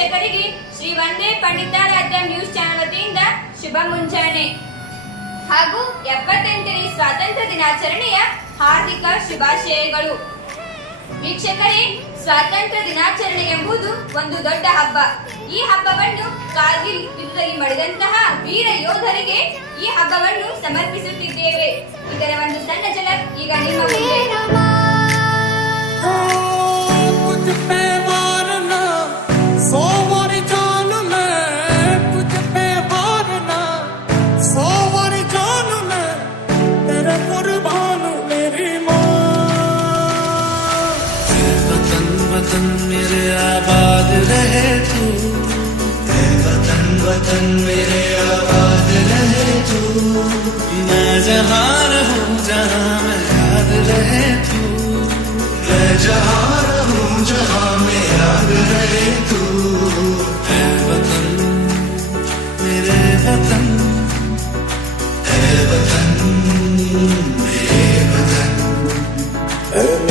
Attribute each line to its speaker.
Speaker 1: ವೀಕ್ಷಕರಿಗೆ Shri Vande Panditaradhya news channel ವತಿಯಿಂದ ಶುಭ ಮುಂಜಾನೆ ಹಾಗೂ ಎಪ್ಪತ್ತೆಂಟನೇ ಸ್ವಾತಂತ್ರ್ಯ ದಿನಾಚರಣೆಯ ಹಾರ್ದಿಕ ಶುಭಾಶಯಗಳು. ವೀಕ್ಷಕರೇ, ಸ್ವಾತಂತ್ರ್ಯ ದಿನಾಚರಣೆ ಎಂಬುದು ಒಂದು ದೊಡ್ಡ ಹಬ್ಬ. ಈ ಹಬ್ಬವನ್ನು ಕಾರ್ಗಿಲ್ ಯುದ್ಧದಲ್ಲಿ ಮಡಿದಂತಹ ವೀರ ಯೋಧರಿಗೆ ಈ ಹಬ್ಬವನ್ನು ಸಮರ್ಪಿಸುತ್ತಿದ್ದೇವೆ. ಇದರ ಒಂದು
Speaker 2: वतन मेरे आबाद रहे तू। वतन वतन मेरे आबाद रहे तू। जहाँ जहाँ